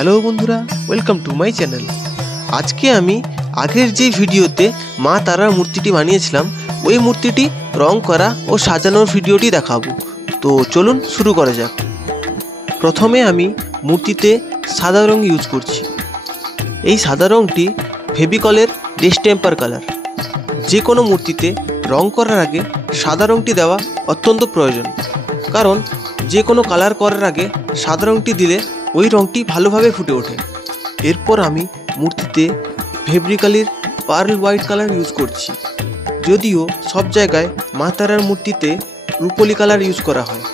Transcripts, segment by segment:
Hello बंधुरा welcome to my channel. आज के आमी आगेर जे भिडियोते मा तारार मूर्तिटी बानिয়েছিলাম ওই मूर्तिटी रंग करा और साजानोर भिडियोटी देखाबो। तो चलुन शुरू करा जाक। प्रथमे आमी मूर्तिते सादा रंग यूज करछि। এই সাদা রংটি ফেভিকলের ডিস্টেম্পার কালার। যে কোনো মূর্তিতে রং করার আগে সাদা রংটি দেওয়া অত্যন্ত প্রয়োজন, কারণ যে কোনো কালার করার আগে সাদা রংটি দিলে ওই রংটি ভালোভাবে ফুটে ওঠে। এরপর আমি মূর্তিতে ফেব্রিকালির পার্ল হোয়াইট কালার ইউজ করছি, যদিও সব জায়গায় মা তারার মূর্তিতে রূপলি কালার ইউজ করা হয়।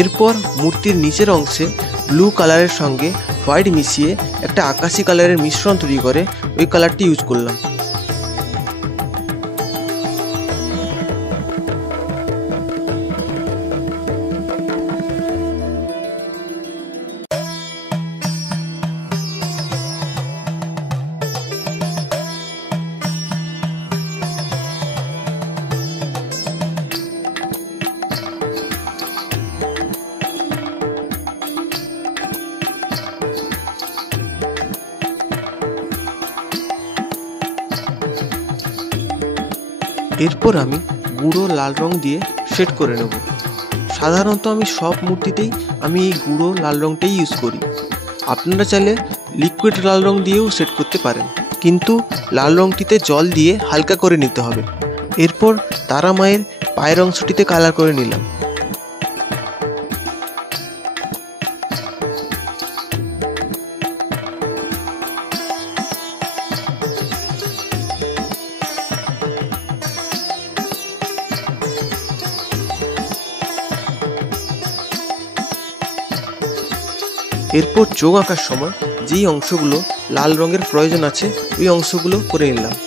एरपर मूर्तिर नीचेर अंशे ब्लू कलर संगे व्हाइट मिशिए एक आकाशी कलर मिश्रण तैरी करे ओई कलरटी यूज करलाम। एरपर आमी गुड़ो लाल रंग दिए सेट करे नेब। साधारणत आमी सब मूर्तितेई आमी गुड़ो लाल रंगटाई यूज करी। आपनारा चाइले लिक्विड लाल रंग दिएও सेट करते पारेन, किन्तु लाल रंगटीते जल दिए हालका करे निते होबे। एरपर तारा मायेर पायेर अंशटीते कालार करे निलाम। एरपर चोख आँकार समय जेई अंशगुलो लाल रंगेर प्रयोजन आछे ओई अंशगुलो करे निलाम।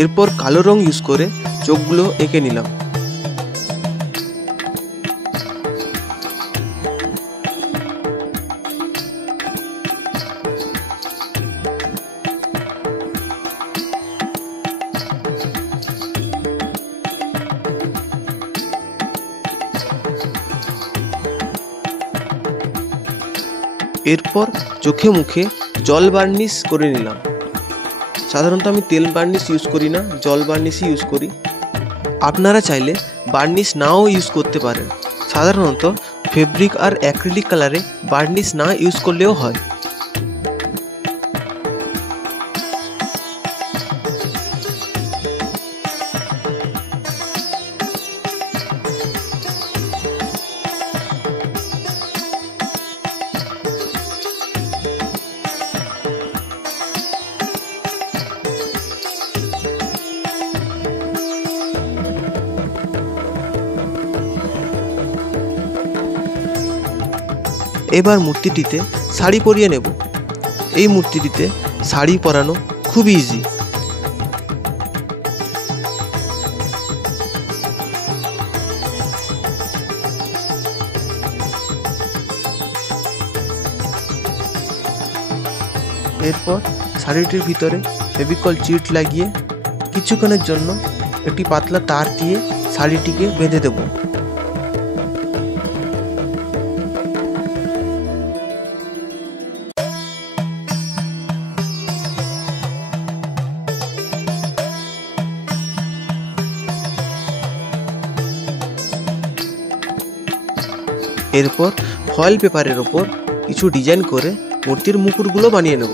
एरपर कालो रंग यूज करे चोखगुलो एঁকে निलाम। एरपर चोखे मुखे जल बार्निश करे निलाम। साधारणत आमी तेल बार्निश यूज करी ना, जल बार्निश यूज करी। आपनारा चाइले बार्निश नाओ यूज करते पारेन। साधारणत फेब्रिक और एक्रिलिक कलरे बार्निश ना यूज करलेও হয়। एबार मूर्तिटीते शाड़ी परिये नेब। এই মূর্তিটিতে শাড়ি পরানো খুব ইজি। এরপর শাড়িটির ভিতরে ফেভিকল চিট লাগিয়ে কিছুক্ষণের জন্য একটি পাতলা তার দিয়ে শাড়িটিকে বেঁধে দেব। এরপর ফয়েল পেপারের ওপর কিছু ডিজাইন করে মূর্তির মুকুটগুলো বানিয়ে নেব।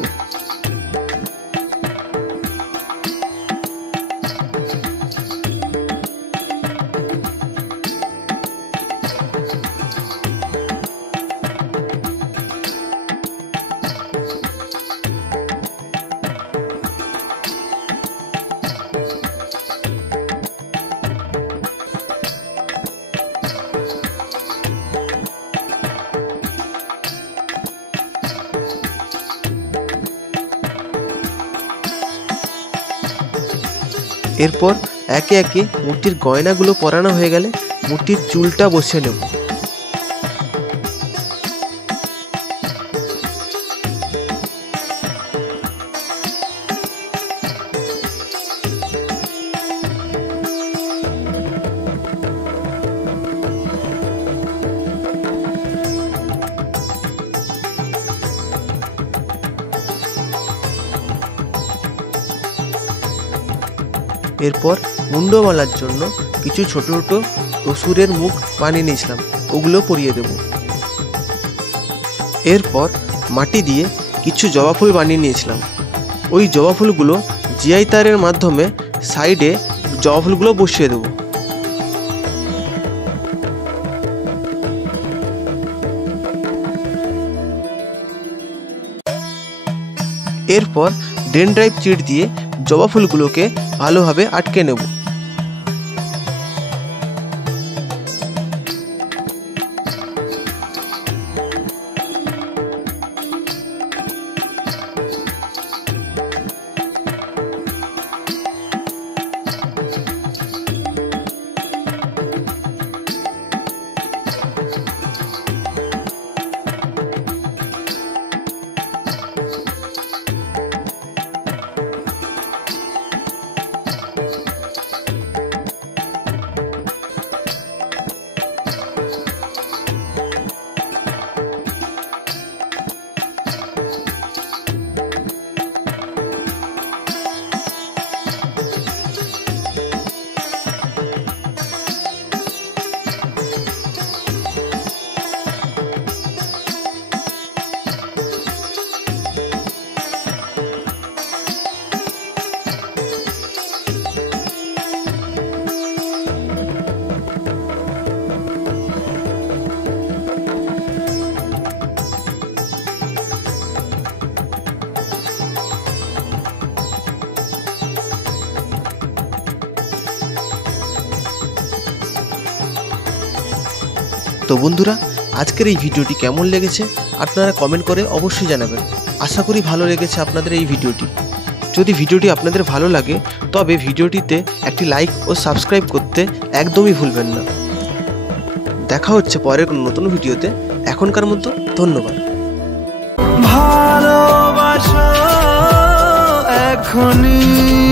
এরপর একে একে মূর্তির গয়নাগুলো পরানো হয়ে গেলে মূর্তির চুলটা বসিয়ে নেব। এরপর মুন্ডমালার জন্য কিছু ছোট ছোট অসুরের মুখ বানিয়ে নিয়েছিলাম, ওগুলো পরিয়ে দেব। এরপর মাটি দিয়ে কিছু জবা ফুল বানিয়ে নিয়েছিলাম, ওই জবা ফুলগুলো জিআই তারের মাধ্যমে সাইডে জবা ফুলগুলো বসিয়ে দেব। এরপর ডেনড্রাইভ চিট দিয়ে জবা ফুলগুলোকে ভালোভাবে আটকে নেব। তো বন্ধুরা, আজকের এই ভিডিওটি কেমন লেগেছে আপনারা কমেন্ট করে অবশ্যই জানাবেন। আশা করি ভালো লেগেছে আপনাদের এই ভিডিওটি। যদি ভিডিওটি আপনাদের ভালো লাগে তবে ভিডিওটিতে একটি লাইক ও সাবস্ক্রাইব করতে একদমই ভুলবেন না। দেখা হচ্ছে পরের কোনো নতুন ভিডিওতে। এখনকার মতো ধন্যবাদ। ভালোবাসা এখনই